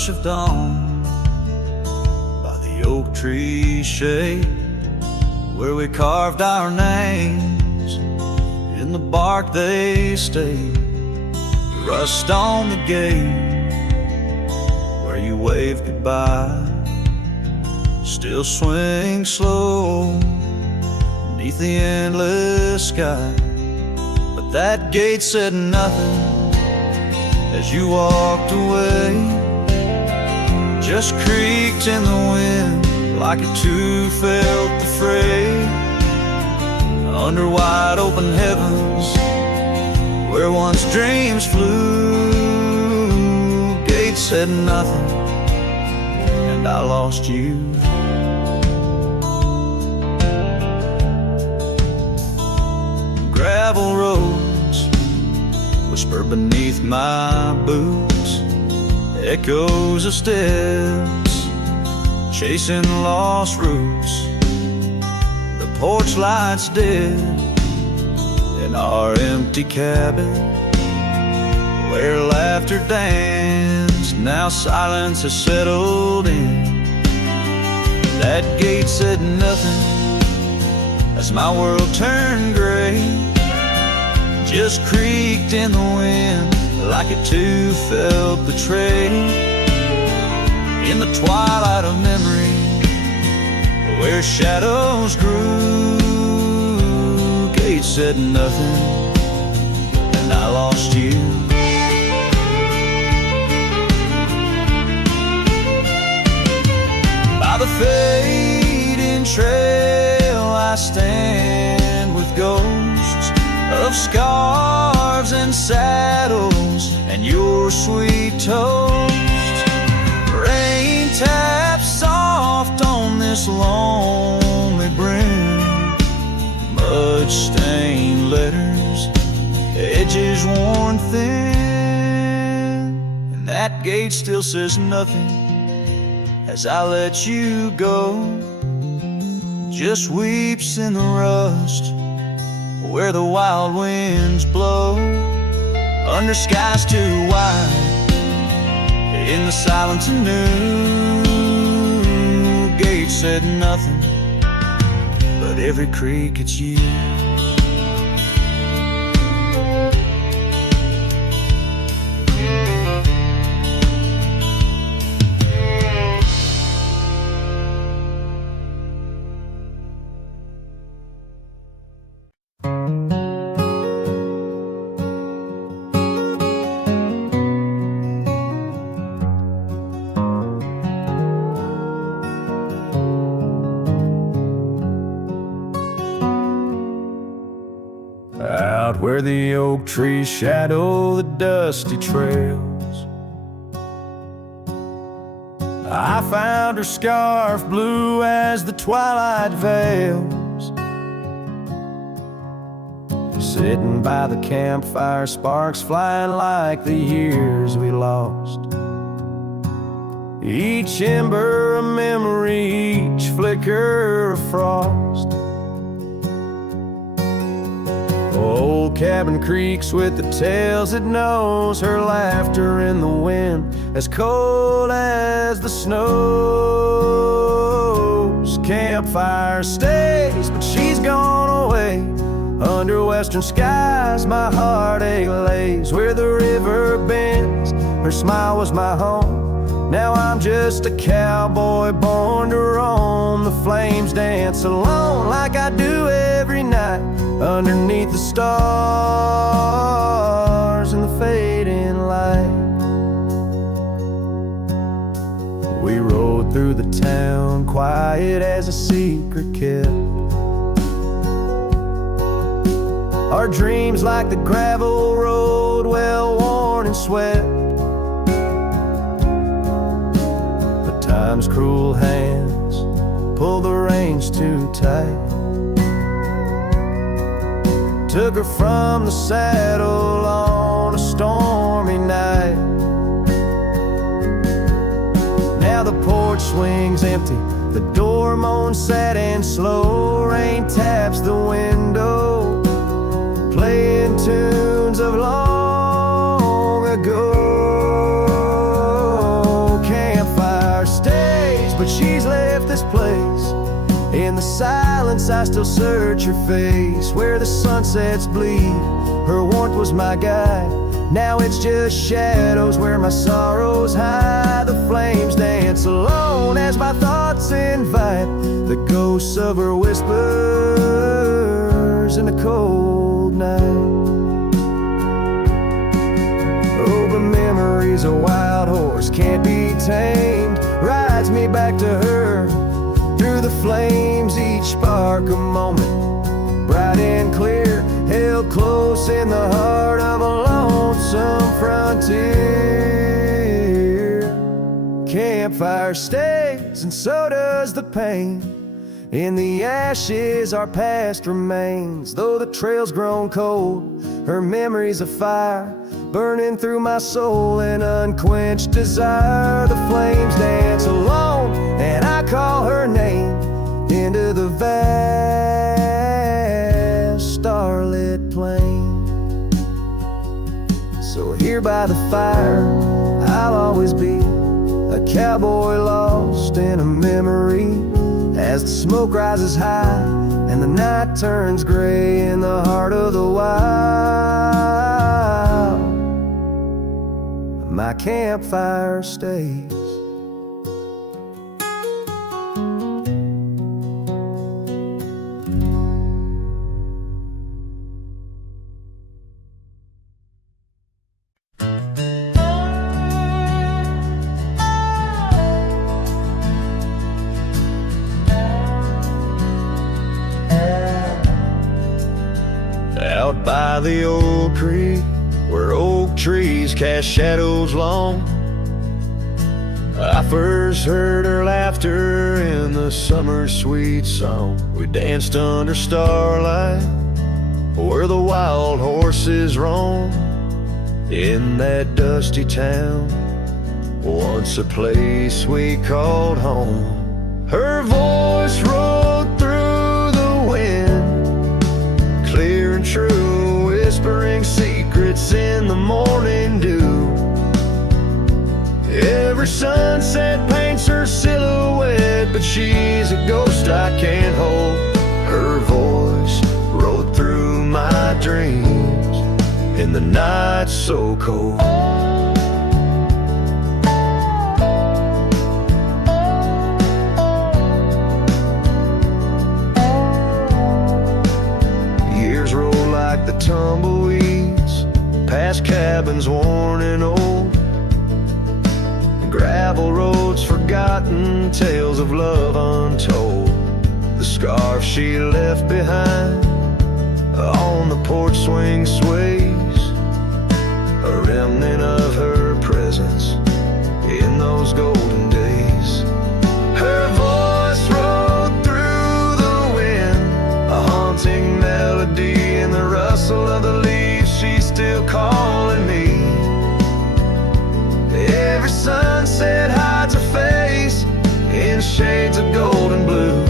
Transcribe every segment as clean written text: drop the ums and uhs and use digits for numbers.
rush of dawn, by the oak tree shade, where we carved our names. In the bark they stayed, rust on the gate, where you waved goodbye, still swing slow beneath the endless sky. But that gate said nothing as you walked away, just creaked in the wind like it too felt the fray. Under wide open heavens, where once dreams flew, gate said nothing, and I lost you. Gravel roads whisper beneath my boots, echoes of steps chasing lost roots. The porch lights dead in our empty cabin, where laughter danced, now silence has settled in. That gate said nothing as my world turned gray, just creaked in the wind like it too felt betrayed. In the twilight of memory, where shadows grew, gate said nothing, and I lost you. By the fading trail I stand with ghosts of scarves and saddles and your sweet toast. Rain taps soft on this lonely brim, mud-stained letters, edges worn thin, and that gate still says nothing as I let you go, just weeps in the rust where the wild winds blow. Under skies too wide, in the silence anew, gate said nothing, but every creak it's you. Out where the oak trees shadow the dusty trails, I found her scarf blue as the twilight veils. Sitting by the campfire, sparks flying like the years we lost. Each ember a memory, each flicker a frost. Old cabin creaks with the tales it knows, her laughter in the wind as cold as the snows. Campfire stays, but she's gone away. Under western skies my heartache lays, where the river bends, her smile was my home. Now I'm just a cowboy born to roam. The flames dance alone like I do every night, underneath the stars and the fading light. We rode through the town, quiet as a secret kept. Our dreams like the gravel road, well worn and swept. But time's cruel hands pulled the reins too tight, took her from the saddle on a stormy night. Now the porch swings empty, the door moans sad and slow. Rain taps the window, playing tunes of long ago. but she's left this place. In the silence I still search her face. Where the sunsets bleed, her warmth was my guide. Now it's just shadows where my sorrows hide. The flames dance alone as my thoughts invite the ghosts of her whispers in the cold night. Oh, but memory's a wild horse, can't be tamed. Rides me back to her through the flames, each spark a moment, bright and clear, held close in the heart of a lonesome frontier. Campfire stays, and so does the pain. In the ashes our past remains. Though the trail's grown cold, her memory's a fire, burning through my soul in unquenched desire. The flames dance alone, and I call her name into the vast starlit plain. So here by the fire I'll always be, a cowboy lost in a memory. As the smoke rises high and the night turns gray in the heart of the wild, my campfire stays. Out by the old creek, where oak trees cast shadows long, I first heard her laughter in the summer's sweet song. We danced under starlight where the wild horses roam. In that dusty town, once a place we called home. Her voice rolled through the wind, clear and true, whispering secrets in the morning dew. Every sunset paints her silhouette, but she's a ghost I can't hold. Her voice rode through my dreams in the night so cold. Years roll like the tumbleweeds, past cabins worn and old, gravel roads forgotten, tales of love untold. The scarf she left behind on the porch swing sways, a remnant of her presence in those golden days. Her voice rode through the wind, a haunting melody in the rustle of the leaves. She's still calling me. Every sunset hides her face in shades of gold and blue.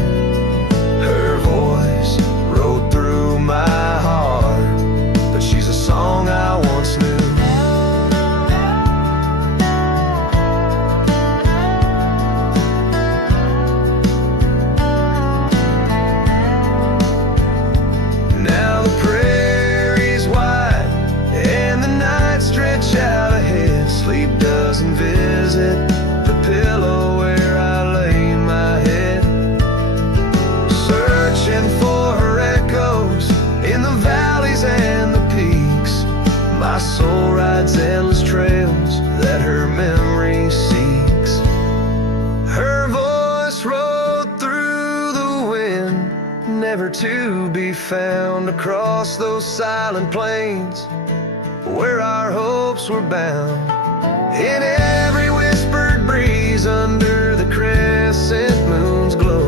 Her voice rode through my heart, but she's a song I once knew. Now the prairie's wide and the night stretch out ahead. Sleep doesn't visit the pillow where I lay my head, searching for her echoes in the valleys and the peaks. My soul rides endless trails that her memory seeks. Her voice rode through the wind, never to be found across those silent plains where our hopes were bound. In every whispered breeze under the crescent moon's glow,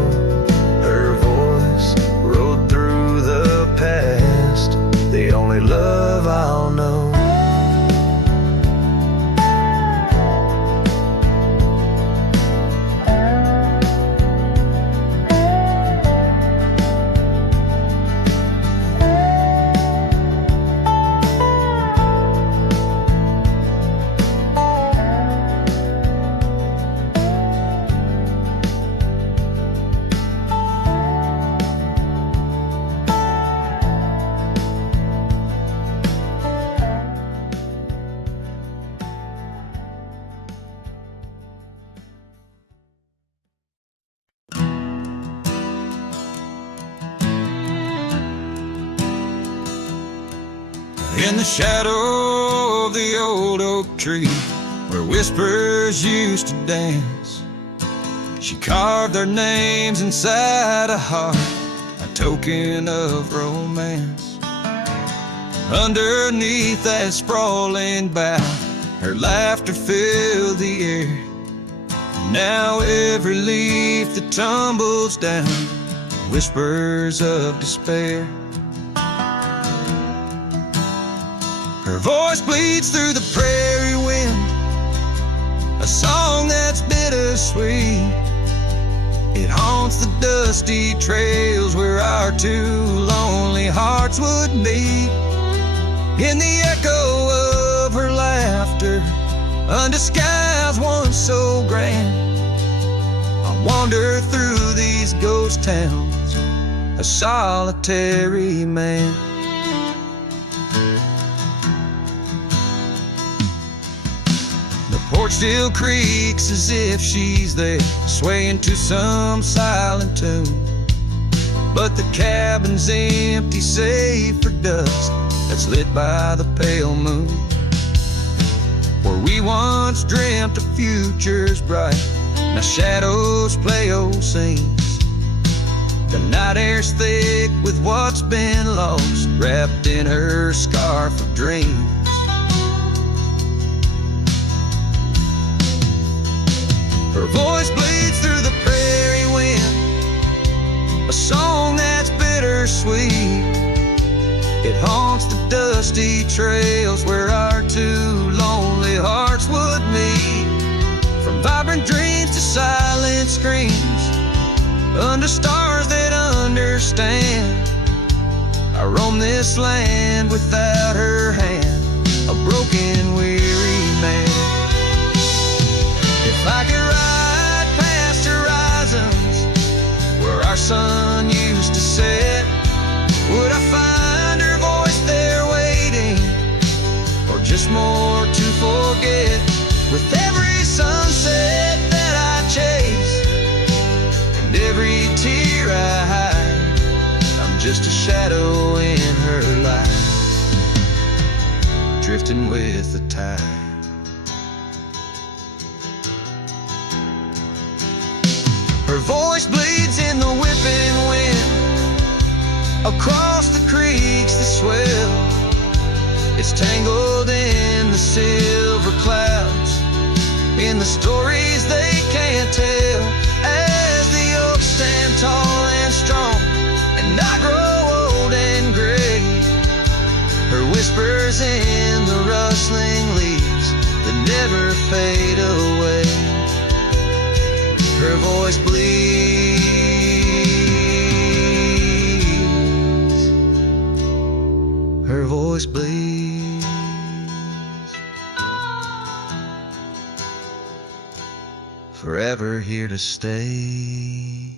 her voice rode through the past, the only love I'll know. In the shadow of the old oak tree, where whispers used to dance, she carved their names inside a heart, a token of romance. Underneath that sprawling bough, her laughter filled the air. Now every leaf that tumbles down, whispers of despair. Her voice bleeds through the prairie wind, a song that's bittersweet. It haunts the dusty trails where our two lonely hearts would meet. In the echo of her laughter, under skies once so grand, I wander through these ghost towns, a solitary man. The porch still creaks as if she's there, swaying to some silent tune. But the cabin's empty save for dust that's lit by the pale moon. Where we once dreamt of futures bright, now shadows play old scenes. The night air's thick with what's been lost, wrapped in her scarf of dreams. Her voice bleeds through the prairie wind, a song that's bittersweet. It haunts the dusty trails where our two lonely hearts would meet. From vibrant dreams to silent screams, under stars that understand, I roam this land without her hand, a broken, weary man. If I could ride past horizons where our sun used to set, would I find her voice there waiting, or just more to forget? With every sunset that I chase and every tear I hide, I'm just a shadow in her life, drifting with the tide. Her voice bleeds in the whipping wind, across the creeks that swell. It's tangled in the silver clouds, in the stories they can't tell. As the oaks stand tall and strong, and I grow old and gray, her whispers in the rustling leaves that never fade away. Her voice bleeds, her voice bleeds, forever here to stay.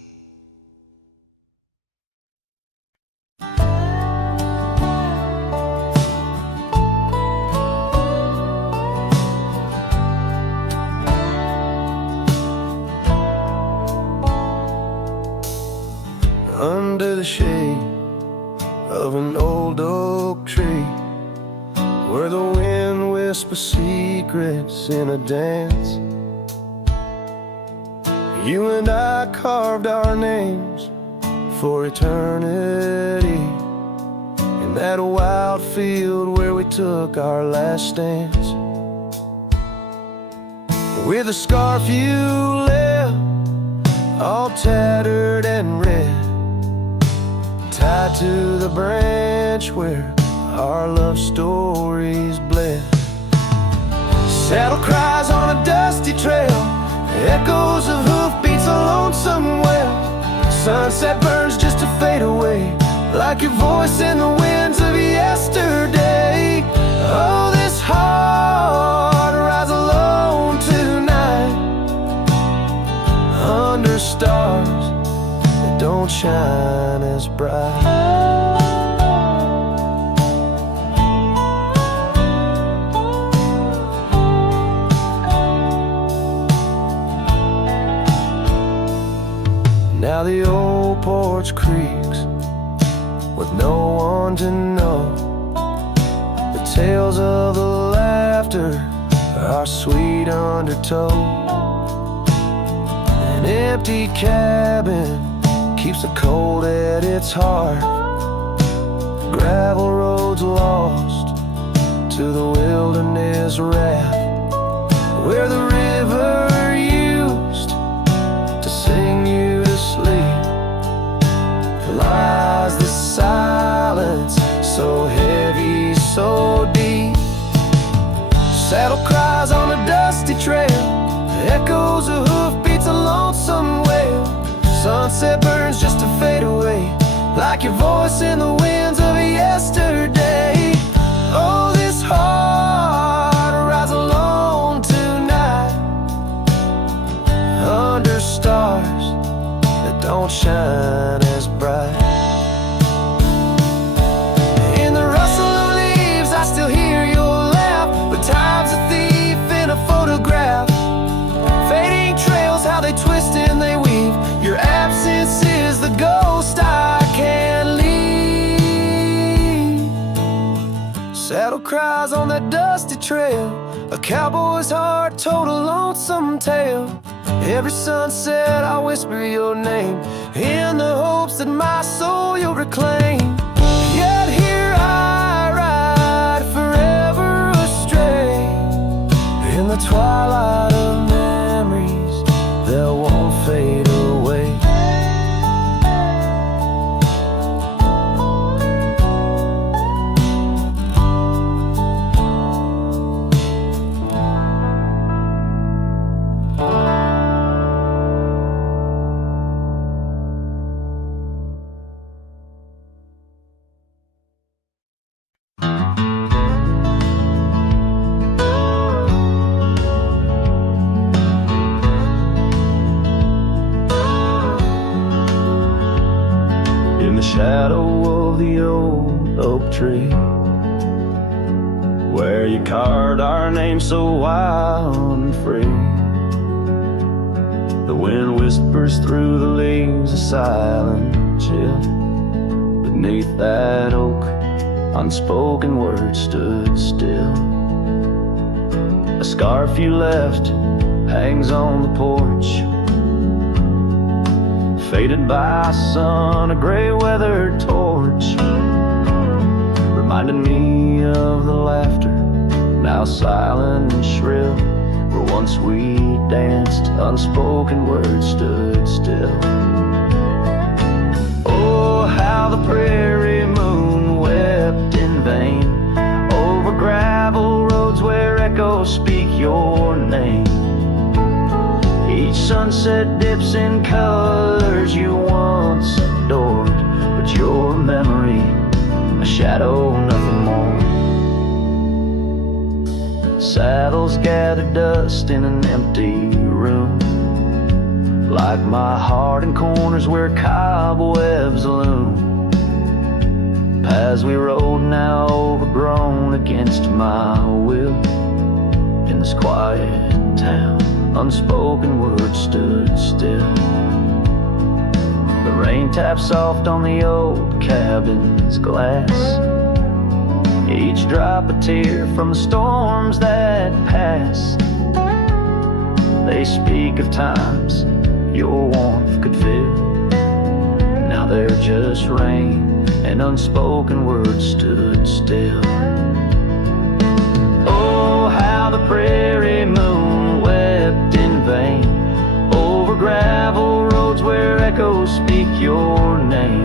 Under the shade of an old oak tree, where the wind whispers secrets in a dance, you and I carved our names for eternity, in that wild field where we took our last stance. With a scarf you left, all tattered and red, tied to the branch where our love stories bled. Saddle cries on a dusty trail, echoes of hoofbeats, a lonesome well. Sunset burns just to fade away, like your voice in the winds of yesterday. Oh, this heart rides alone tonight, under stars that don't shine as bright. Now the old porch creaks with no one to know. The tales of the laughter are sweet undertow. An empty cabin keeps the cold at its heart. Gravel roads lost to the wilderness raft, where the river used to sing you to sleep. Lies the silence, so heavy, so deep. Saddle cries on a dusty trail, echoes of hoofbeats, a lonesome wail. Sunset burns just to fade away, like your voice in the winds of yesterday. Oh, this heart rides alone tonight, under stars that don't shine as bright. In the rustle of leaves I still hear your laugh, but time's a thief in a photograph. Fading trails, how they twist and they weave. Your absence is the ghost I can't leave. Saddle cries on that dusty trail, a cowboy's heart told a lonesome tale. Every sunset I whisper your name, in the hopes that my soul you'll reclaim. Yet here I ride forever astray, in the twilight of memories that won't fade away. Shadow of the old oak tree, where you carved our name so wild and free. The wind whispers through the leaves, a silent chill. Beneath that oak, unspoken words stood still. A scarf you left hangs on the porch, faded by sun, a gray weathered torch, reminding me of the laughter, now silent and shrill, where once we danced, unspoken words stood still. Oh, how the prairie moon wept in vain, over gravel roads where echoes speak your name. Each sunset dips in colors you once adored, but your memory, a shadow, nothing more. Saddles gather dust in an empty room, like my heart in corners where cobwebs loom. Paths we rode now overgrown against my will, in this quiet town unspoken words stood still. The rain taps soft on the old cabin's glass, each drop a tear from the storms that pass. They speak of times your warmth could fill, now they're just rain and unspoken words stood still. Oh, how the prairie moon wept in vain, over gravel roads where echoes speak your name.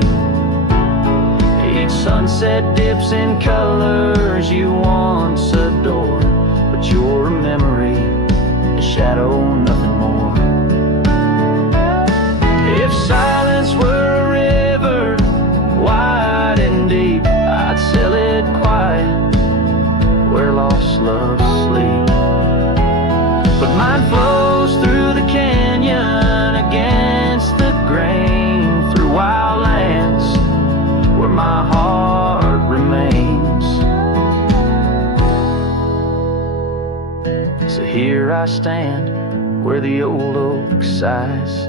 Each sunset dips in colors you once adored, but your memory, a shadow, nothing more. If silence were a river, wide and deep, I'd sail it quiet, where lost loves sleep. But mine flows through the canyon, against the grain, through wild lands where my heart remains. So here I stand, where the old oak sighs,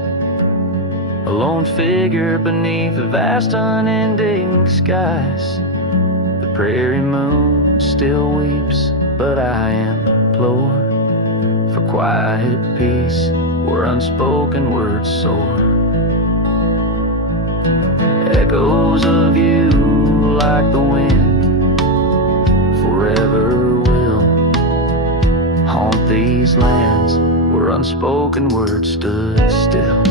a lone figure beneath the vast unending skies. The prairie moon still weeps, but I implore for quiet peace where unspoken words soar. Echoes of you like the wind forever will haunt these lands where unspoken words stood still.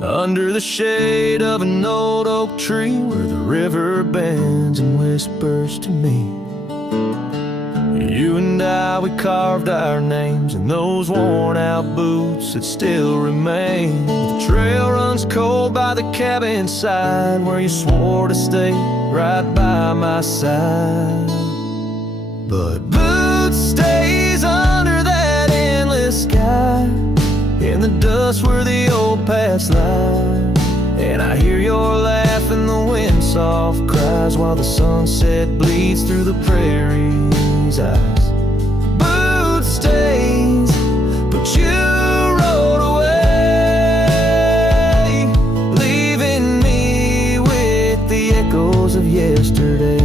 Under the shade of an old oak tree where the river bends and whispers to me, you and I, we carved our names in those worn out boots that still remain. The trail runs cold by the cabin side where you swore to stay right by my side. But boots stays under that endless sky, in the dust where the old paths lie. And I hear your laugh and the wind soft cries while the sunset bleeds through the prairie's eyes. Boot stays, but you rode away, leaving me with the echoes of yesterday.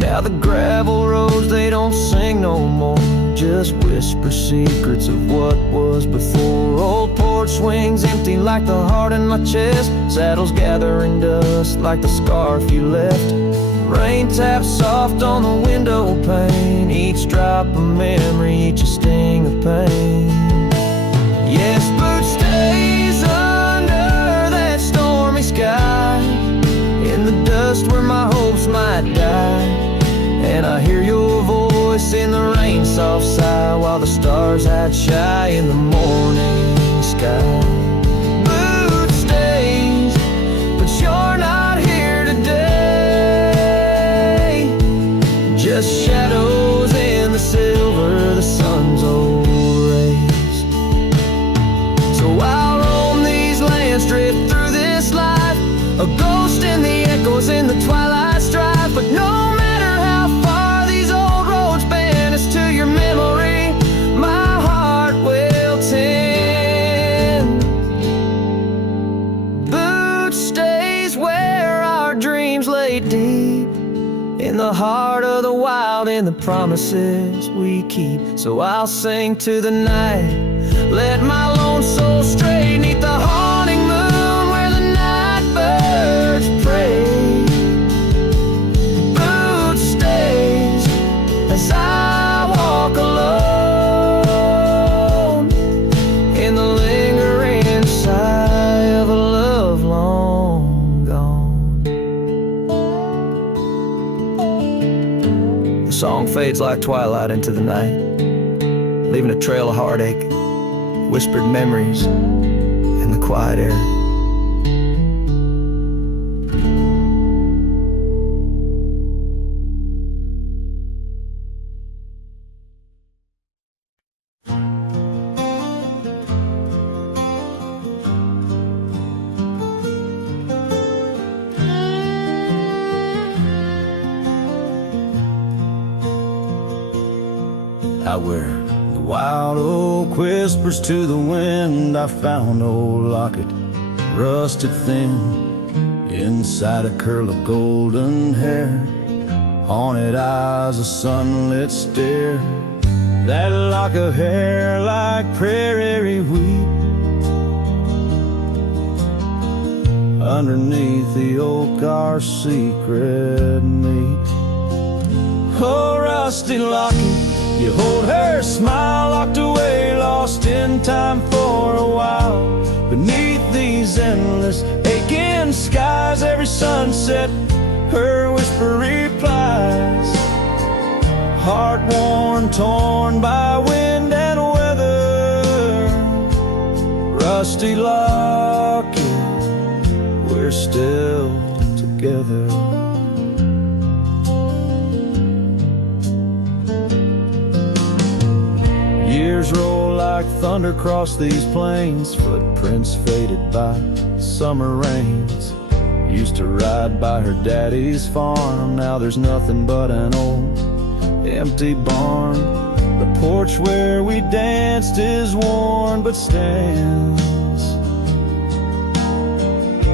Now the gravel roads, they don't sing no more, just whisper secrets of what was before. Old porch swings empty like the heart in my chest, saddles gathering dust like the scarf you left. Rain taps soft on the window pane, each drop a memory, each a sting of pain. Yes, boot stays under that stormy sky, in the dust where my hopes might die. And I hear your voice in the rain soft sigh while the stars hide shy in the morning sky. Boot stays, but you're not here today, just shadows in the silver of the sun's old rays. So I'll roam these lands, drift through this life, a ghost in the echoes in the twilight strife. But no matter how far these old roads bend us to your memory, my heart will tend. Boot stays where our dreams lay deep, in the heart of the wild, in the promises we keep. So I'll sing to the night, let my lone soul stray 'neath the haunting moon where the night birds pray. Boot stays as I walk alone in the lingering sigh of a love long gone. The song fades like twilight into the night, leaving a trail of heartache, whispered memories in the quiet air. Out where the wild oak whispers to the wind, I found old locket, rusted thin, inside a curl of golden hair, haunted eyes, a sunlit stare. That lock of hair like prairie wheat, underneath the oak our secret meet. Oh, rusty locket, you hold her smile locked away, lost in time for a while. Beneath these endless aching skies, every sunset her whisper replies. Heart worn, torn by wind and weather, rusty locket, we're still together. Years roll like thunder across these plains, footprints faded by summer rains. Used to ride by her daddy's farm, now there's nothing but an old empty barn. The porch where we danced is worn but stands.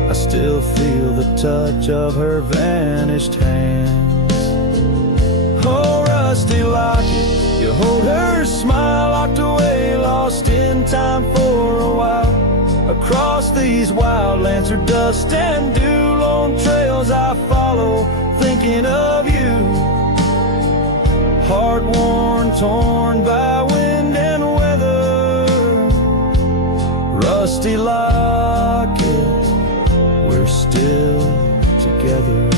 I still feel the touch of her vanished hands. Oh, rusty locket, you hold her smile, locked away, lost in time for a while. Across these wildlands are dust and dew, lone trails I follow, thinking of you. Heart worn, torn by wind and weather. Rusty locket, we're still together.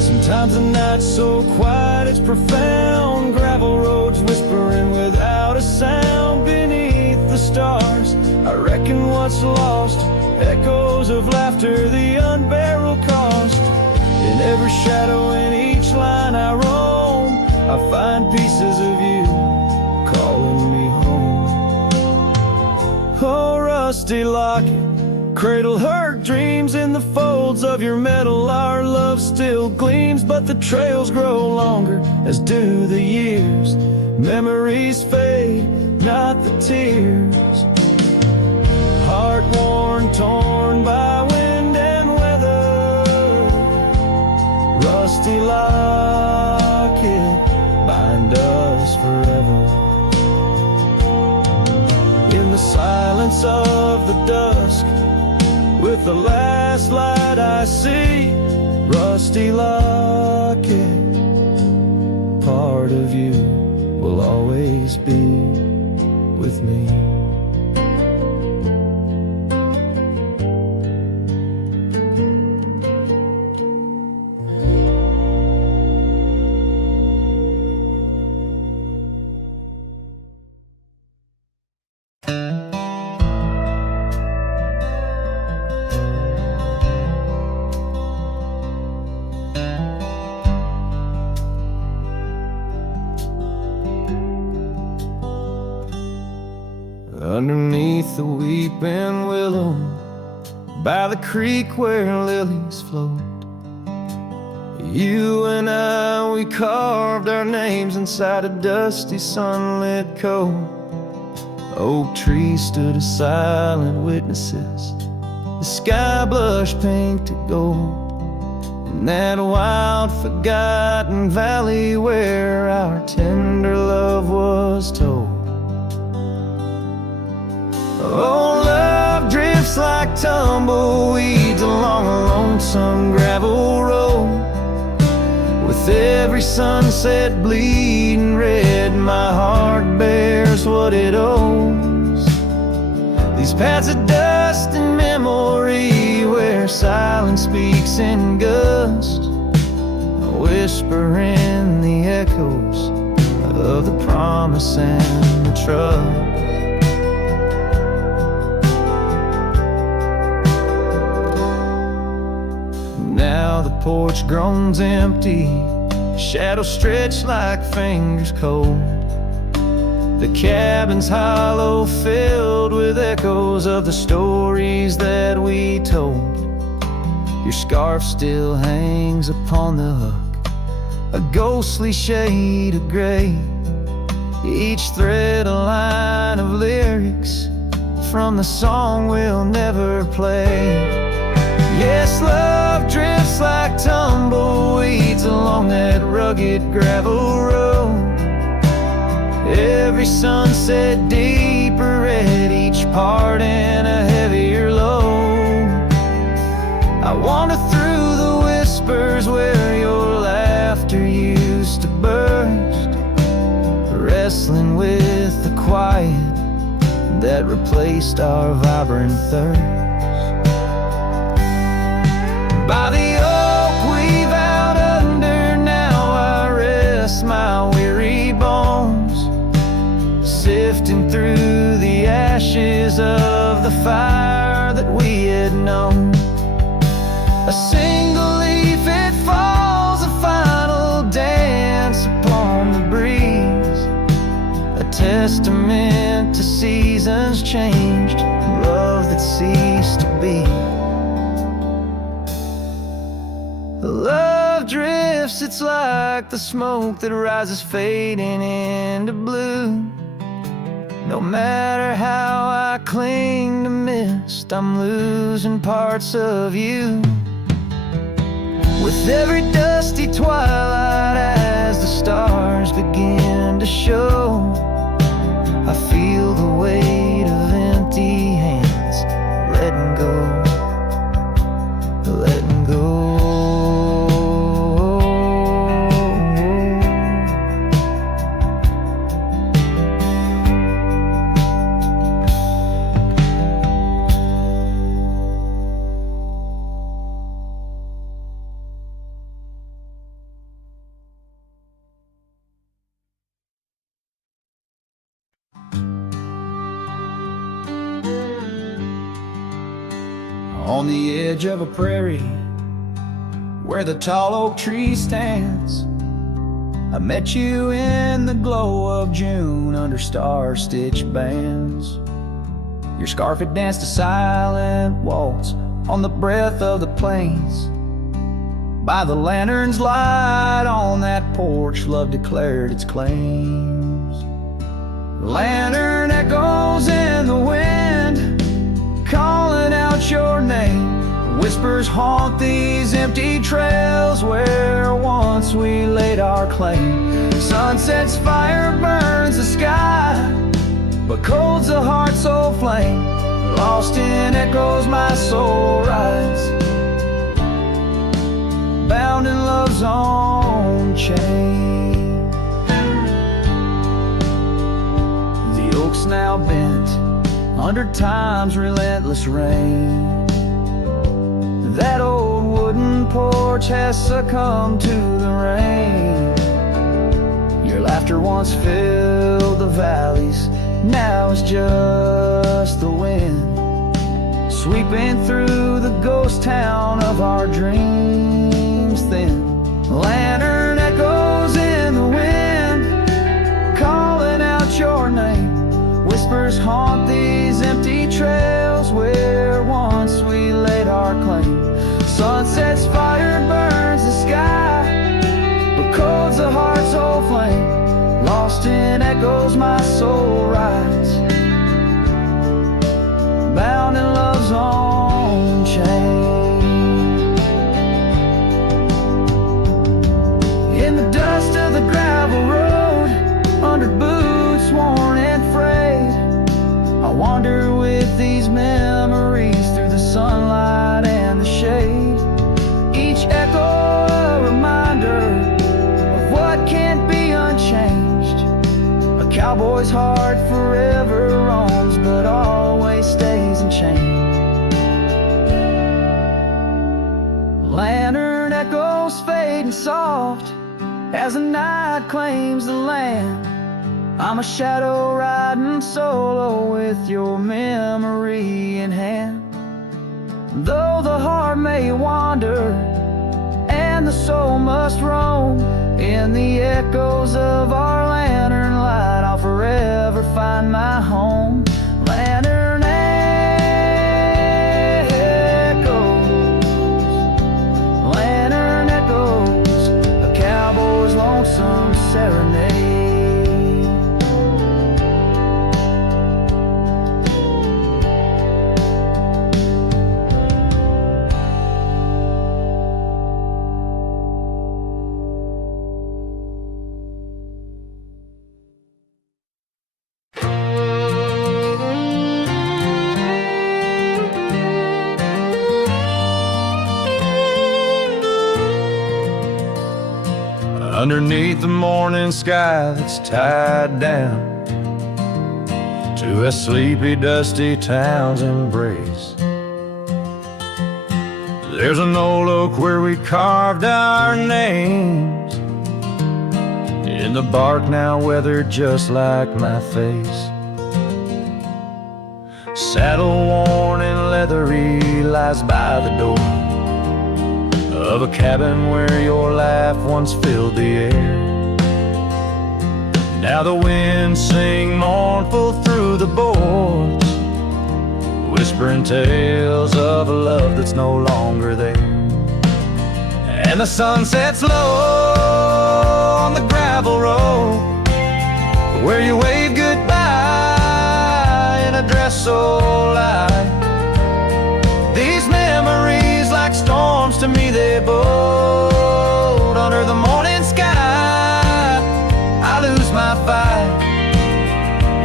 Sometimes the night's so quiet it's profound, gravel roads whispering without a sound beneath the stars. I reckon what's lost, echoes of laughter, the unbearable cost. In every shadow, in each line I roam, I find pieces of you calling me home. Oh, rusty locket, cradle her dreams in the folds of your metal. Our love still gleams, but the trails grow longer, as do the years. Memories fade, not the tears. Heart worn, torn by wind and weather. Rusty locket, bind us forever. In the silence of the dusk, with the last light I see, rusty locket, part of you will always be with me. Underneath the weeping willow, by the creek where lilies float, you and I, we carved our names inside a dusty sunlit cove. Oak trees stood as silent witnesses, the sky blushed pink to gold. In that wild forgotten valley where our tender love was told. Oh, love drifts like tumbleweeds along a lonesome gravel road. With every sunset bleeding red, my heart bears what it owes. These paths of dust and memory where silence speaks in gust, a whisper in the echoes of the promise and the trust. Now the porch groans empty, shadows stretch like fingers cold. The cabin's hollow, filled with echoes of the stories that we told. Your scarf still hangs upon the hook, a ghostly shade of gray. Each thread a line of lyrics from the song we'll never play. Yes, love drifts like tumbleweeds along that rugged gravel road. Every sunset deeper red, each part in a heavier load. I wander through the whispers where your laughter used to burst, wrestling with the quiet that replaced our vibrant thirst. By the oak we vowed under, now I rest my weary bones, sifting through the testament to seasons changed, love that ceased to be. Love drifts, it's like the smoke that rises fading into blue. No matter how I cling to mist, I'm losing parts of you. With every dusty twilight, as the stars begin to show, I feel the weight of empty hands, letting go, letting go. On the edge of a prairie, where the tall oak tree stands, I met you in the glow of June under star-stitched bands. Your scarf had danced a silent waltz on the breath of the plains. By the lantern's light on that porch, love declared its claims. Lantern echoes in the wind, calling out your name. Whispers haunt these empty trails where once we laid our claim. Sunset's fire burns the sky, but cold's the heart soul flame. Lost in echoes my soul rides, bound in love's own chain. The oak's now bent under time's relentless rain. That old wooden porch has succumbed to the rain. Your laughter once filled the valleys, now it's just the wind sweeping through the ghost town of our dreams thin. Lantern echoes in the wind, calling out your name. Whispers haunt these empty trails where once we laid our claim. Sunset's fire burns the sky, but cold's the heart's old flame. Lost in echoes my soul rides, bound in love's own chain. In the dust of the gravel road, under boots worn and frayed, I wander with these memories through the sunlight and the shade. Each echo a reminder of what can't be unchanged. A cowboy's heart forever roams, but always stays unchained. Lantern echoes fading soft as the night claims the land. I'm a shadow riding solo with your memory in hand. Though the heart may wander and the soul must roam, in the echoes of our lantern light I'll forever find my home. Lantern echoes, lantern echoes, a cowboy's lonesome serenade. Underneath the morning sky that's tied down to a sleepy, dusty town's embrace, there's an old oak where we carved our names in the bark, now weathered just like my face. Saddle worn and leathery lies by the door of a cabin where your laugh once filled the air. Now the winds sing mournful through the boards, whispering tales of a love that's no longer there. And the sun sets low on the gravel road, where you wave goodbye in a dress so light. These memories, like storms to me, they bold. Under the morning sky, I lose my fight.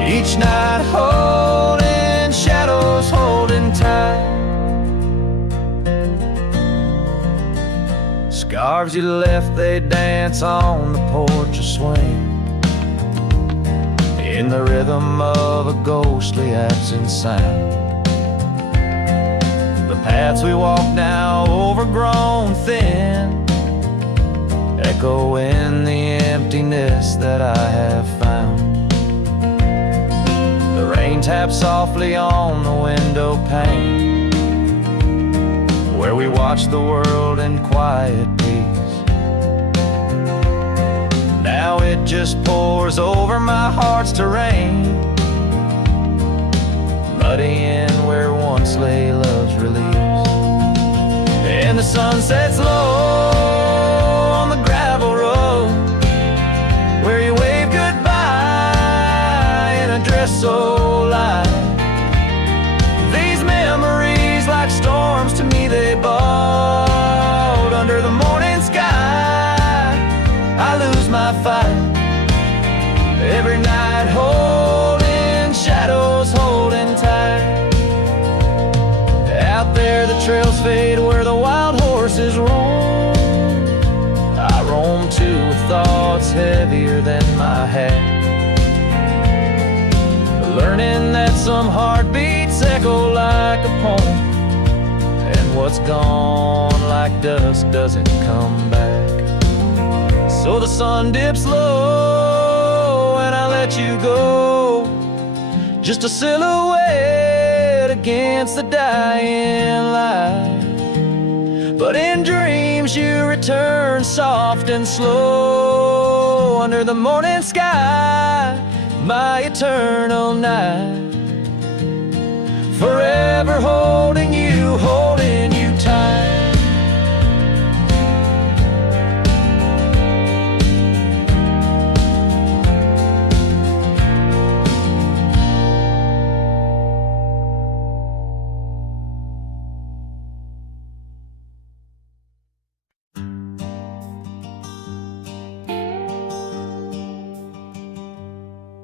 Each night holding shadows, holding tight. Scarves you left, they dance on the porch or swing, in the rhythm of a ghostly absent sound. The paths we walk now, overgrown thin, echo in the emptiness that I have found. The rain taps softly on the window pane, where we watch the world in quiet peace. Now it just pours over my heart's terrain, muddying where once lay love's release. And the sun sets low on the gravel road, where you wave goodbye in a dress so light. These memories, like storms to me, they bowed. Under the morning sky, I lose my fight. Every night holding shadows, holding tight. Out there the trails fade where the wild horses roam. I roam too with thoughts heavier than my head, learning that some heartbeats echo like a poem, and what's gone like dust doesn't come back. So the sun dips low and I let you go, just a silhouette against the dying light. But in dreams you return soft and slow, under the morning sky, my eternal night. Forever holding you tight.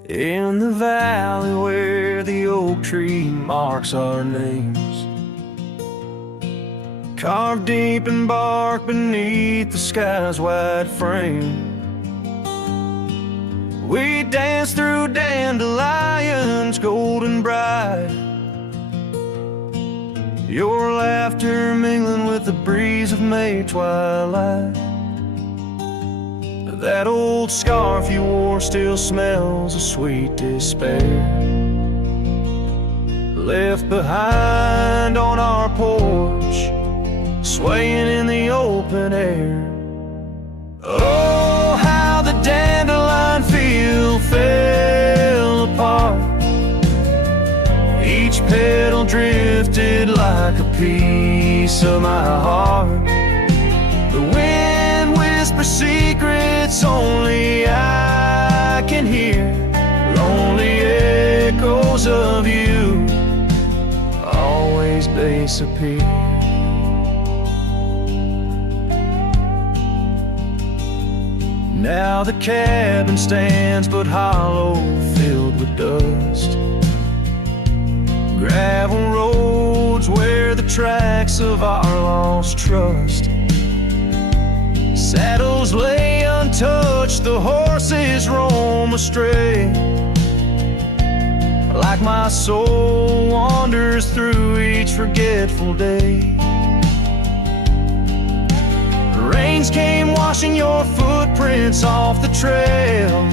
In the valley where the oak tree marks our names, carved deep in bark beneath the sky's wide frame, we dance through dandelions golden bright, your laughter mingling with the breeze of May twilight. That old scarf you wore still smells of sweet despair, left behind on our porch, swaying in the open air. Oh, how the dandelion field fell apart, each petal drifted like a piece of my heart. The wind whispers secrets only I can hear, lonely echoes of you always disappear. Now the cabin stands but hollow, filled with dust, gravel roads where the tracks of our lost trust. Saddles lay untouched, the horses roam astray, like my soul wanders through each forgetful day. Rains came washing your footprints off the trail,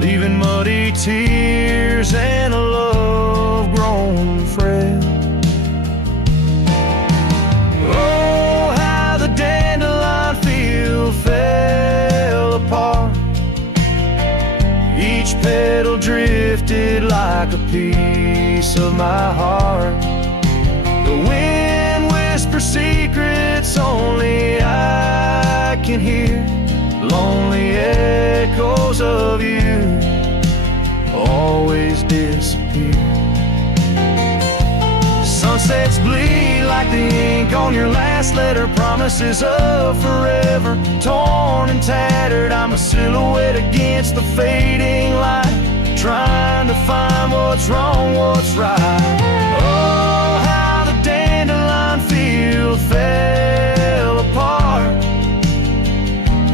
leaving muddy tears and a love grown frail. Oh, how the dandelion field fell apart, faded like a piece of my heart. The wind whispers secrets only I can hear. Lonely echoes of you always disappear. Sunsets bleed like the ink on your last letter. Promises of forever, torn and tattered. I'm a silhouette against the fading light, trying to find what's wrong, what's right. Oh, how the dandelion field fell apart.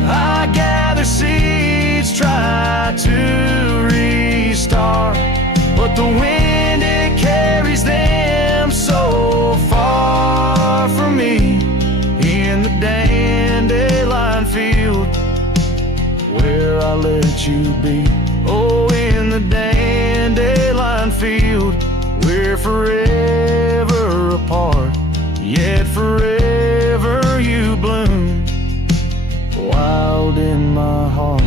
I gather seeds, try to restart, but the wind, it carries them so far from me. In the dandelion field where I let you be. Oh, in the dandelion field we're forever apart, yet forever you bloom wild in my heart.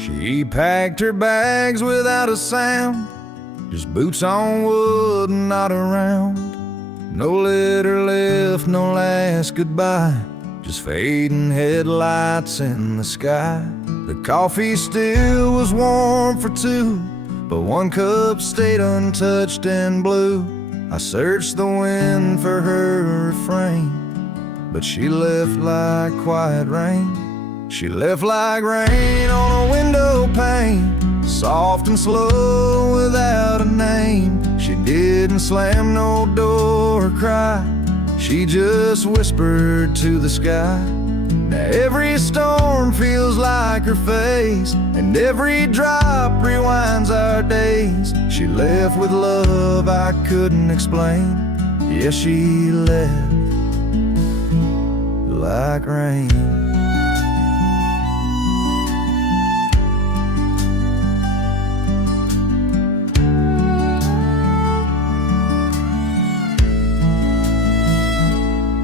She packed her bags without a sound, just boots on wood and not around. No letter left, no last goodbye, just fading headlights in the sky. The coffee still was warm for two, but one cup stayed untouched and blue. I searched the wind for her refrain, but she left like quiet rain. She left like rain on a window pane, soft and slow without a name. She didn't slam no door or cry, she just whispered to the sky. Now every storm feels like her face, and every drop rewinds our days. She left with love I couldn't explain. Yes, she left like rain.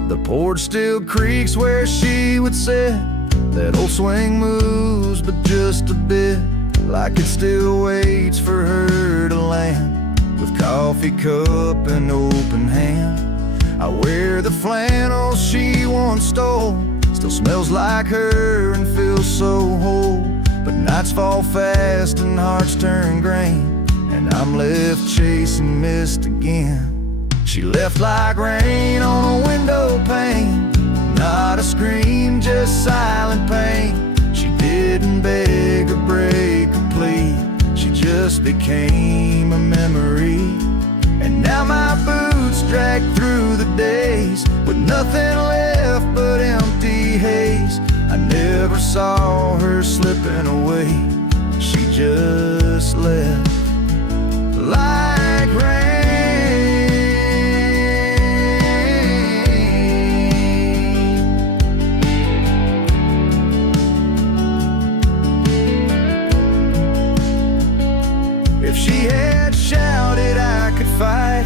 The porch still creaks where she would sit. That old swing moves, but just a bit, like it still waits for her to land. With coffee cup and open hand, I wear the flannel she once stole. Still smells like her and feels so whole. But nights fall fast and hearts turn grain, and I'm left chasing mist again. She left like rain on a window pane, not a scream, just silent pain. She didn't beg or break or plead, she just became a memory. And now my boots drag through the days, with nothing left but empty haze. I never saw her slipping away, she just left like rain. If she had shouted, I could fight.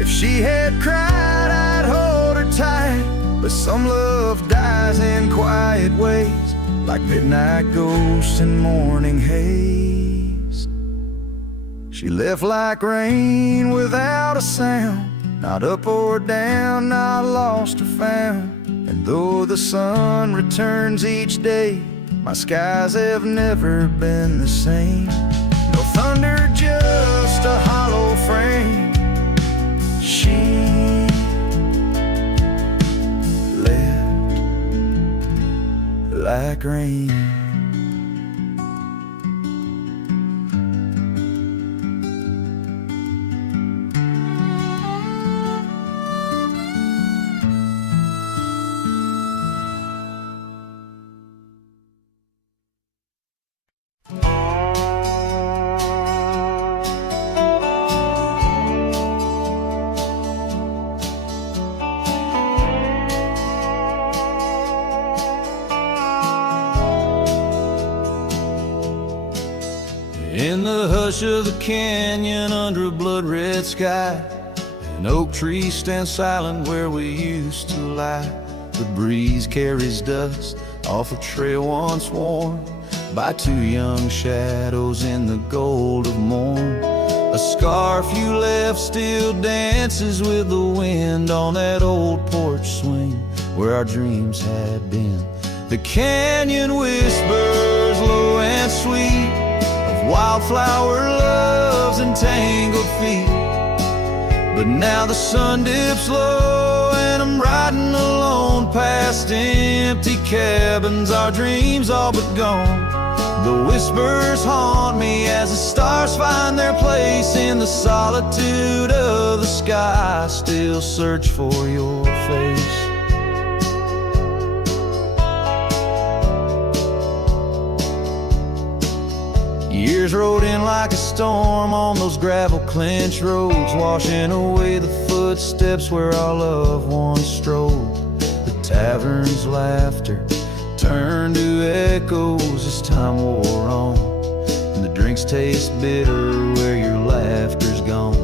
If she had cried, I'd hold her tight. But some love dies in quiet ways, like midnight ghosts in morning haze. She left like rain without a sound, not up or down, not lost or found. And though the sun returns each day, my skies have never been the same. No thunder, just a hollow frame. She left like rain. In the hush of the canyon under a blood-red sky, an oak tree stands silent where we used to lie. The breeze carries dust off a trail once worn by two young shadows in the gold of morn. A scarf you left still dances with the wind on that old porch swing where our dreams had been. The canyon whispers low and sweet of wildflower loves and tangled feet. But now the sun dips low and I'm riding alone past empty cabins, our dreams all but gone. The whispers haunt me as the stars find their place in the solitude of the sky. I still search for your face. Years rode in like a storm on those gravel clenched roads, washing away the footsteps where our loved ones strolled. The tavern's laughter turned to echoes as time wore on, and the drinks taste bitter where your laughter's gone.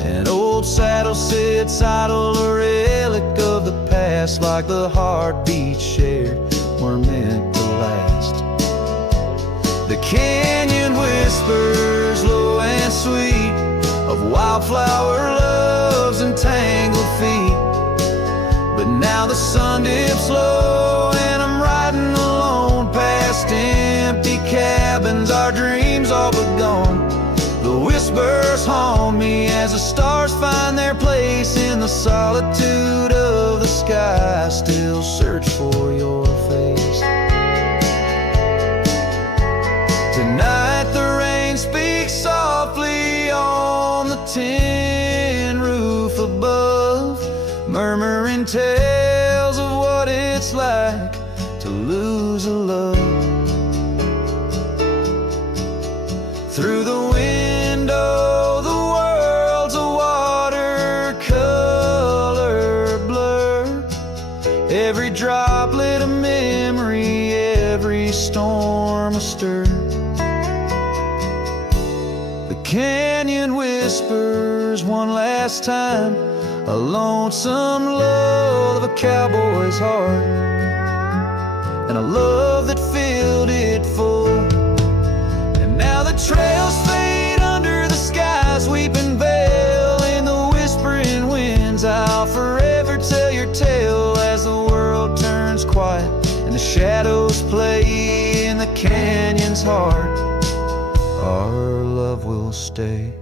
An old saddle sits idle, a relic of the past, like the heartbeat shared were meant to last. The canyon whispers low and sweet of wildflower loves and tangled feet. But now the sun dips low and I'm riding alone past empty cabins, our dreams all but gone. The whispers haunt me as the stars find their place in the solitude of the sky. I still search for your face. Tonight the rain speaks softly on the tin roof above, murmuring tales of what it's like to lose a love. Through the window, the world's a watercolor blur. Every droplet a memory, every storm a stir. The canyon whispers one last time, a lonesome love of a cowboy's heart, and a love that filled it full. And now the trails fade under the sky's weeping veil. In the whispering winds I'll forever tell your tale as the world turns quiet and the shadows play in the canyon's heart. Our love will stay.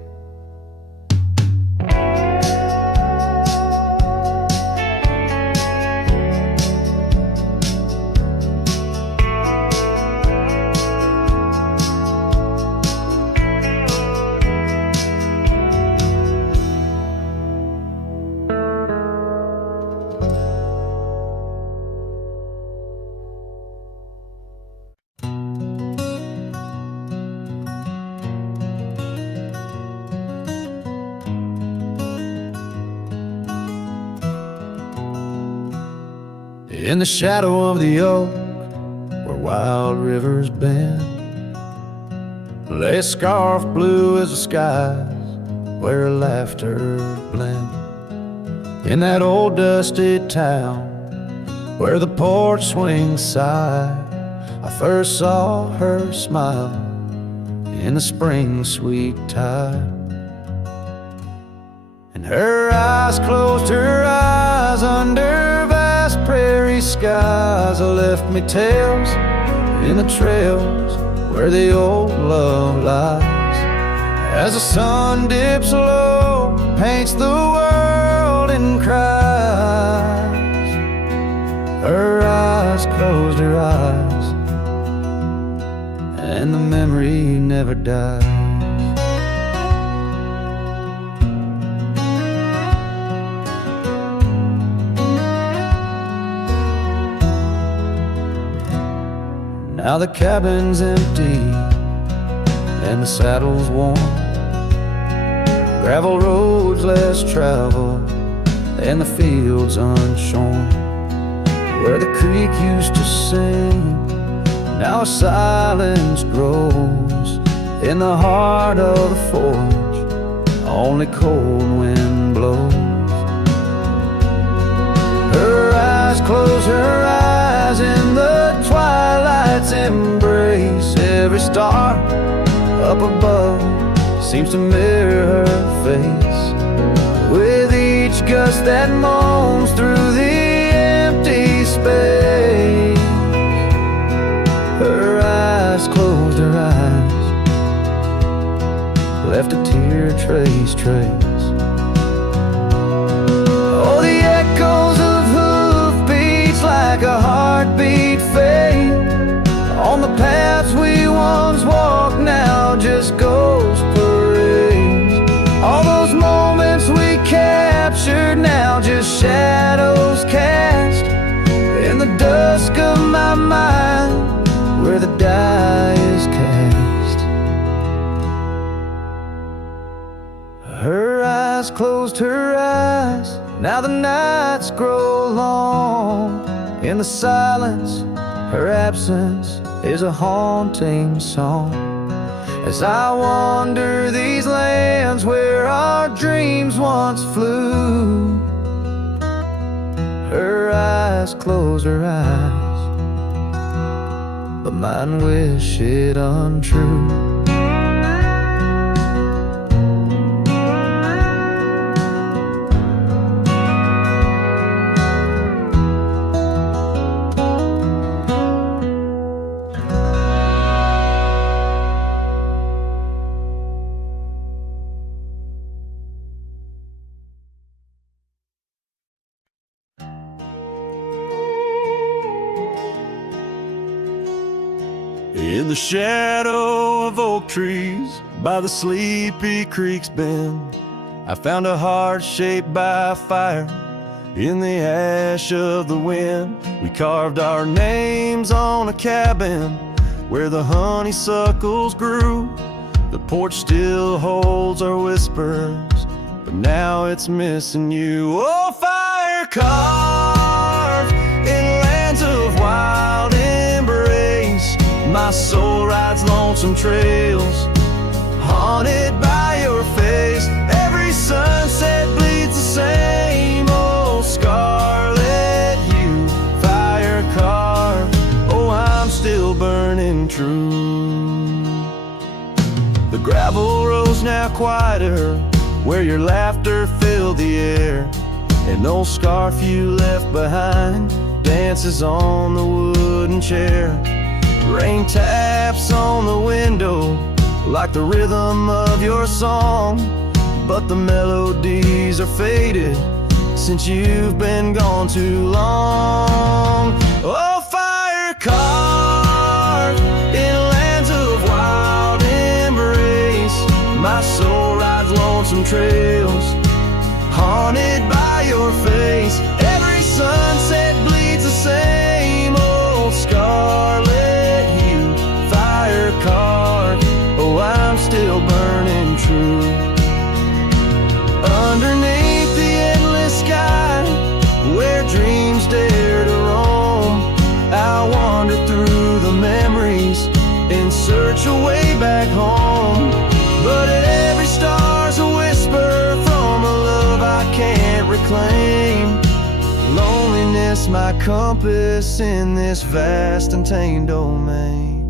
In the shadow of the oak, where wild rivers bend, lay a scarf blue as the skies, where laughter blend. In that old dusty town, where the porch swings sigh, I first saw her smile in the spring sweet tide. And her eyes closed her eyes under vast prairie skies. I left me tales in the trails where the old love lies. As the sun dips low, paints the world in cries. Her eyes closed her eyes, and the memory never dies. Now the cabin's empty and the saddle's worn, gravel roads less traveled and the fields unshorn. Where the creek used to sing, now Now a silence grows in the heart of the forge, only cold wind blows. Her eyes close, her eyes in the twilight's embrace. Every star up above seems to mirror her face. With each gust that moans through the empty space, her eyes closed, her eyes left a tear trace. Oh, the echoes of hoofbeats like a heartbeat fade on the paths we once walked, now just ghost parades. All those moments we captured, now just shadows cast in the dusk of my mind, where the die is cast. Her eyes closed, her eyes, now the nights grow long. In the silence, her absence is a haunting song. As I wander these lands where our dreams once flew, her eyes close, her eyes, but mine wish it untrue. In the shadow of oak trees by the sleepy creek's bend, I found a heart shaped by fire in the ash of the wind. We carved our names on a cabin where the honeysuckles grew. The porch still holds our whispers, but now it's missing you. Oh, fire carved in lands of wild embrace, my soul rides lonesome trails, haunted by your face. Every sunset bleeds the same old scarlet hue, fire carved. Oh, I'm still burning true. The gravel road's now quieter, where your laughter filled the air. An old scarf you left behind dances on the wooden chair. Rain taps on the window like the rhythm of your song, but the melodies are faded since you've been gone too long. Oh, fire carved in lands of wild embrace, my soul rides lonesome trails, haunted by your face. Every sunset bleeds the same old scarlet hue, fire carved. Oh, I'm still burning true. Underneath the endless sky, where dreams dare to roam, I wander through the memories in search of way back home. But every star's a whisper from a love I can't reclaim. Loneliness my compass in this vast and tamed domain.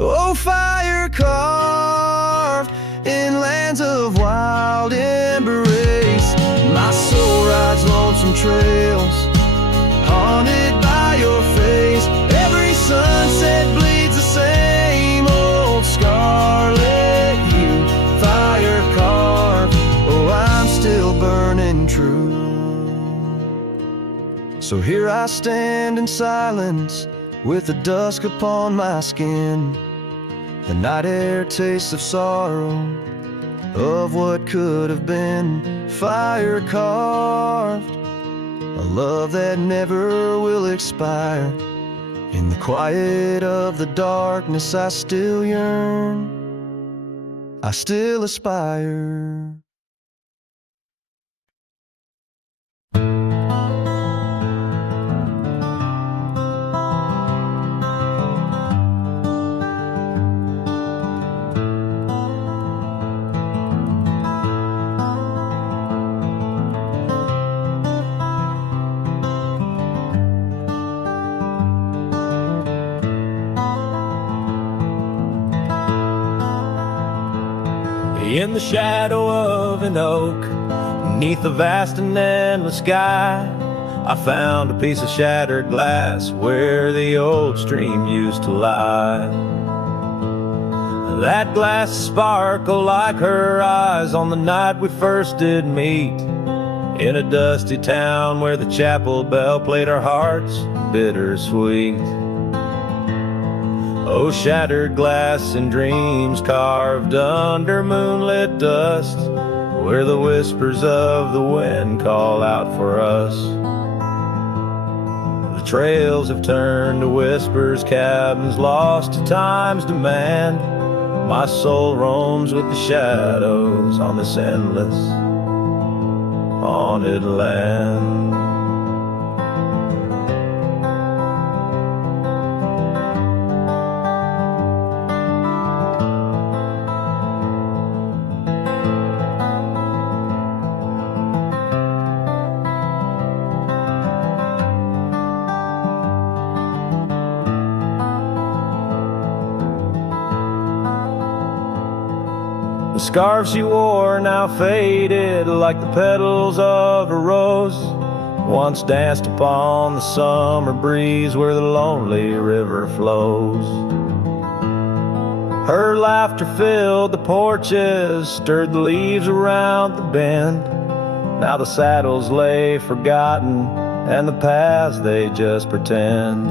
Oh, fire carved in lands of wild embrace, my soul rides lonesome trails, haunted by your face. Every sunset bleeds the same old scarlet hue, fire carved. Oh, I'm still burning true. So here I stand in silence with the dusk upon my skin. The night air tastes of sorrow, of what could have been. Fire carved, a love that never will expire. In the quiet of the darkness I still yearn, I still aspire. In the shadow of an oak, beneath the vast and endless sky, I found a piece of shattered glass where the old stream used to lie. That glass sparkled like her eyes on the night we first did meet, in a dusty town where the chapel bell played our hearts bittersweet. Oh, shattered glass and dreams carved under moonlit dust, where the whispers of the wind call out for us. The trails have turned to whispers, cabins lost to time's demand. My soul roams with the shadows on this endless, haunted land. The scarf she wore now faded like the petals of a rose, once danced upon the summer breeze where the lonely river flows. Her laughter filled the porches, stirred the leaves around the bend. Now the saddles lay forgotten, and the paths they just pretend.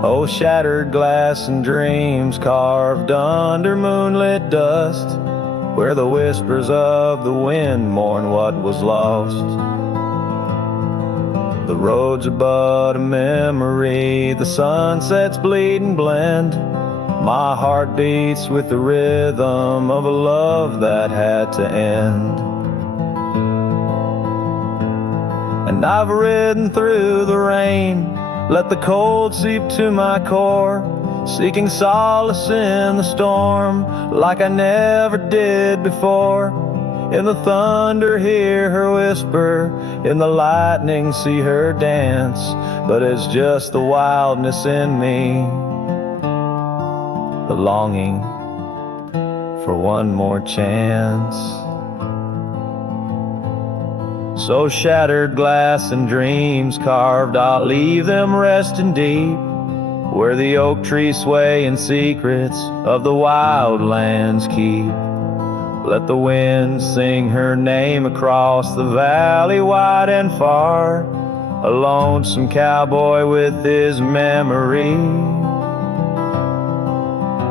Oh, shattered glass and dreams carved under moonlit dust, where the whispers of the wind mourn what was lost. The roads are but a memory, the sunsets bleed and blend. My heart beats with the rhythm of a love that had to end. And I've ridden through the rain, let the cold seep to my core, seeking solace in the storm like I never did before. In the thunder hear her whisper, in the lightning see her dance, but it's just the wildness in me, the longing for one more chance. So shattered glass and dreams carved, I'll leave them resting deep, where the oak trees sway and secrets of the wild lands keep. Let the wind sing her name across the valley wide and far, a lonesome cowboy with his memory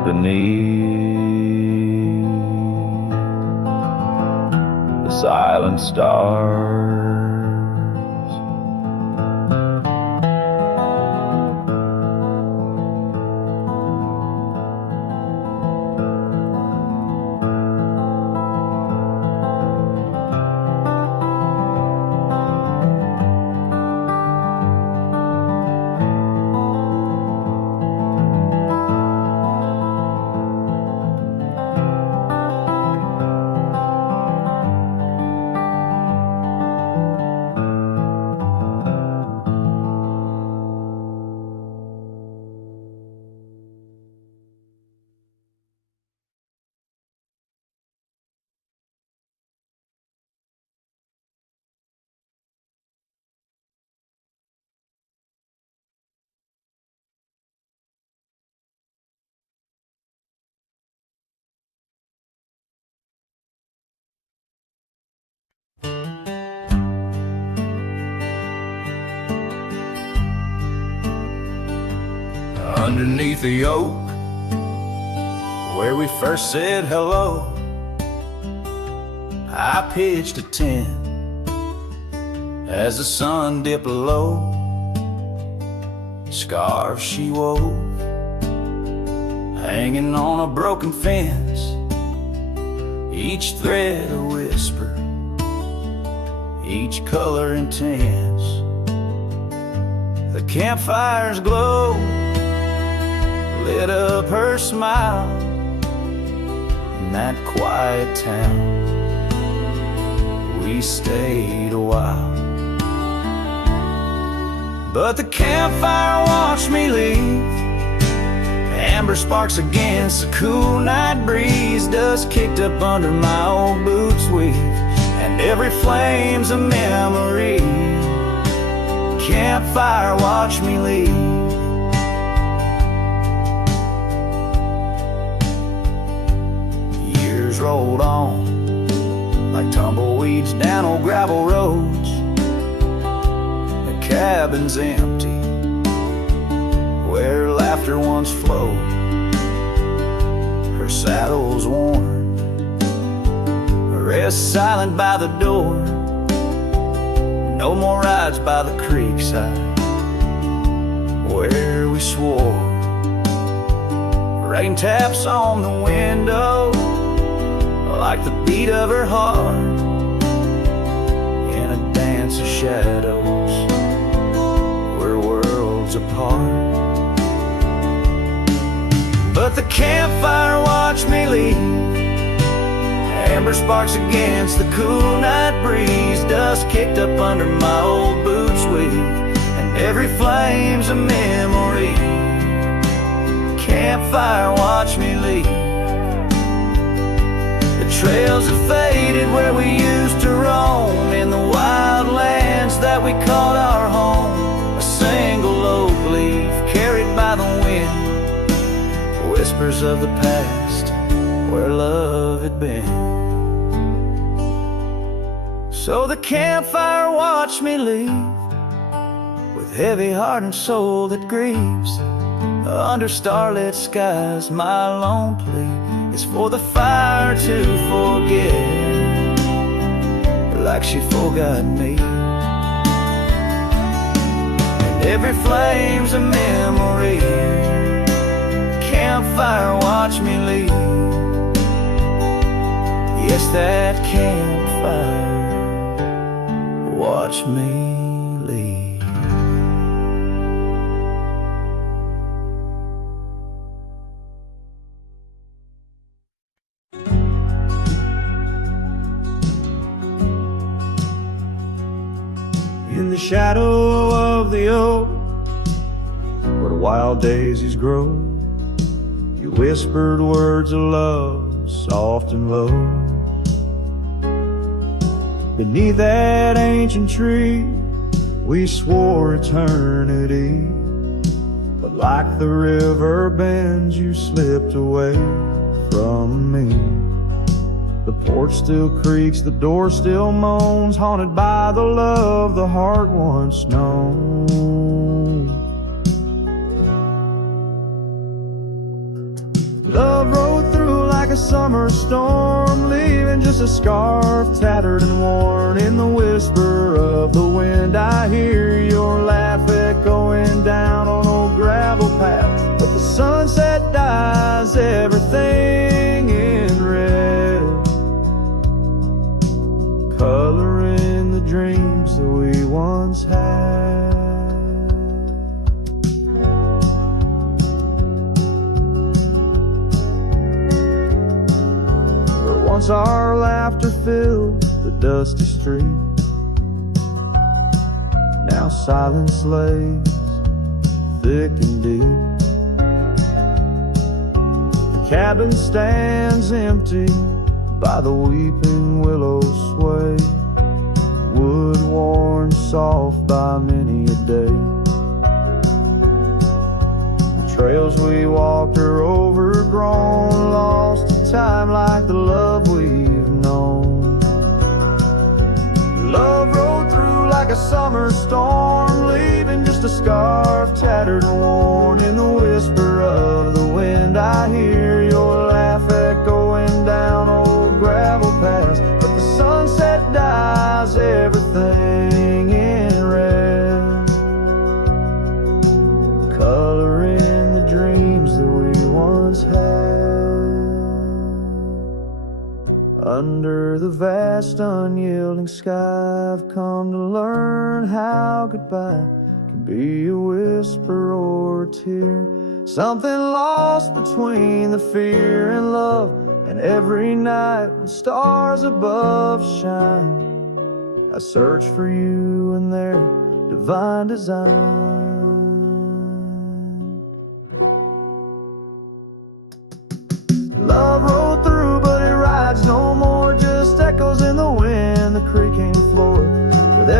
beneath the silent stars. Underneath the oak, where we first said hello, I pitched a tent as the sun dipped low. Scarf she wove, hanging on a broken fence, each thread a whisper, each color intense. The campfire's glow lit up her smile in that quiet town. We stayed a while, but the campfire watched me leave, Amber sparks against the cool night breeze, dust kicked up under my old boot sweep, and every flame's a memory. Campfire, watch me leave. Years rolled on like tumbleweeds down old gravel roads. The cabin's empty where laughter once flowed. Her saddle's worn, rests silent by the door. No more rides by the creekside where we swore. Rain taps on the window like the beat of her heart in a dance of shadows, we're worlds apart. But the campfire watched me leave. Amber sparks against the cool night breeze, dust kicked up under my old boot sweep, and every flame's a memory. Campfire, watch me leave. The trails have faded where we used to roam, in the wild lands that we called our home. A single oak leaf carried by the wind, whispers of the past where love had been. So the campfire watched me leave, with heavy heart and soul that grieves. Under starlit skies my lone plea is for the fire to forget, like she forgot me. And every flame's a memory. Campfire, watch me leave. Yes, that campfire, watch me leave. In the shadow of the oak, where wild daisies grow, you whispered words of love, soft and low. Beneath that ancient tree, we swore eternity, but like the river bends, you slipped away from me. The porch still creaks, the door still moans, haunted by the love the heart once known. Love rode through like a summer storm, leaving just a scarf tattered and worn. In the whisper of the wind, I hear your laugh echoing down on old gravel paths. But the sunset dyes everything in red, coloring the dreams that we once had. Where once our laughter filled the dusty street, now silence lays thick and deep. The cabin stands empty by the weeping willow sway, wood worn soft by many a day. The trails we walked are overgrown, lost to time like the love we've known. Love rode through like a summer storm, leaving just a scarf tattered and worn. In the whisper of the wind, I hear your laugh echoing down old gravel paths. But the sunset dyes everything in red, coloring the dreams that we once had. Under the vast unyielding sky, I've come to learn how goodbye can be a whisper or a tear, something lost between the fear and love. And every night when stars above shine, I search for you in their divine design.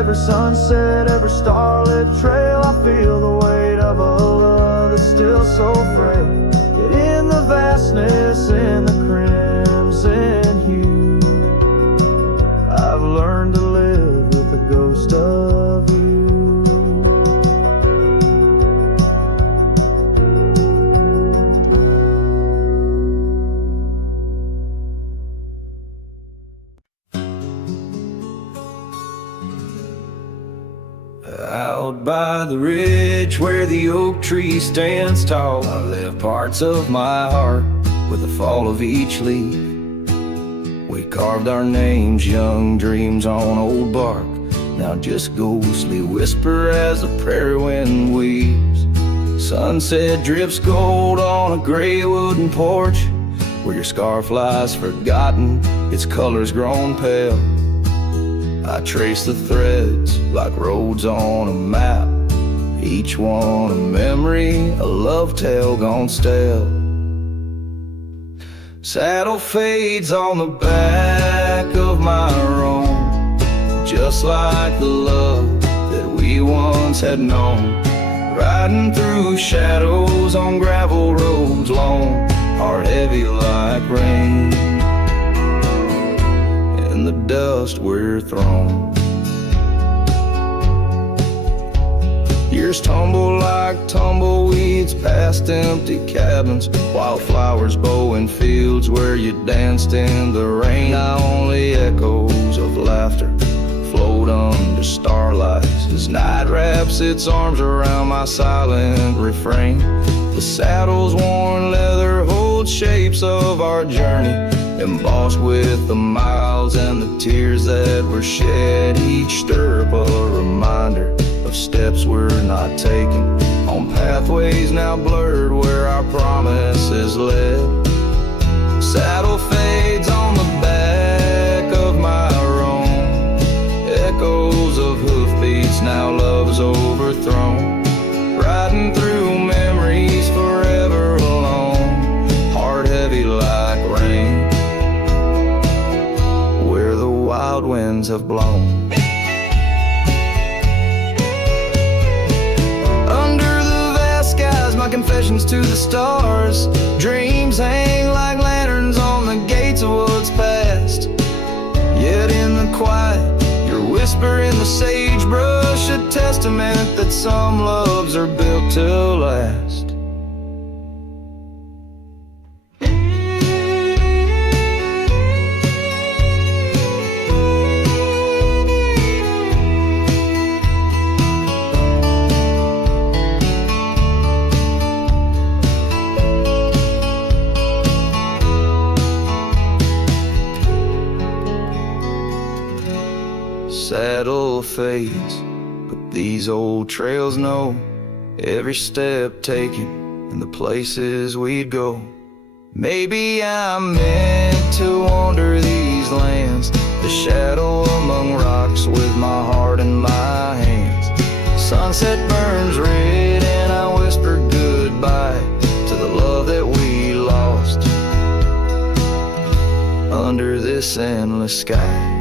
every sunset, every starlit trail, I feel the weight of a love that's still so frail. Yet in the vastness, in the crimson hue, I've learned to live with the ghost of you. Out by the ridge where the oak tree stands tall, I left parts of my heart with the fall of each leaf. We carved our names, young dreams on old bark, now just ghostly whisper as the prairie wind weaves. Sunset drips gold on a gray wooden porch, where your scarf lies forgotten, its colors grown pale. I trace the threads like roads on a map, each one a memory, a love tale gone stale. Saddle fades on the back of my roan, just like the love that we once had known. Riding through shadows on gravel roads long, heart heavy like rain. In the dust we're thrown. Years tumble like tumbleweeds past empty cabins, wildflowers bow in fields where you danced in the rain. Now only echoes of laughter float under starlights as night wraps its arms around my silent refrain. The saddle's worn leather holds shapes of our journey, embossed with the miles and the tears that were shed. Each stirrup a reminder of steps we're not taking, on pathways now blurred where our promises led. Saddle fades on the back of my roan, echoes of hoofbeats, now love's overthrown. Riding through memories forever alone, heart heavy like rain, where the wild winds have blown. My confessions to the stars, dreams hang like lanterns on the gates of what's past. Yet in the quiet, your whisper in the sagebrush, a testament that some loves are built to last. Saddle fades, but these old trails know every step taken and the places we'd go. Maybe I'm meant to wander these lands, the shadow among rocks with my heart in my hands. Sunset burns red and I whisper goodbye to the love that we lost under this endless sky.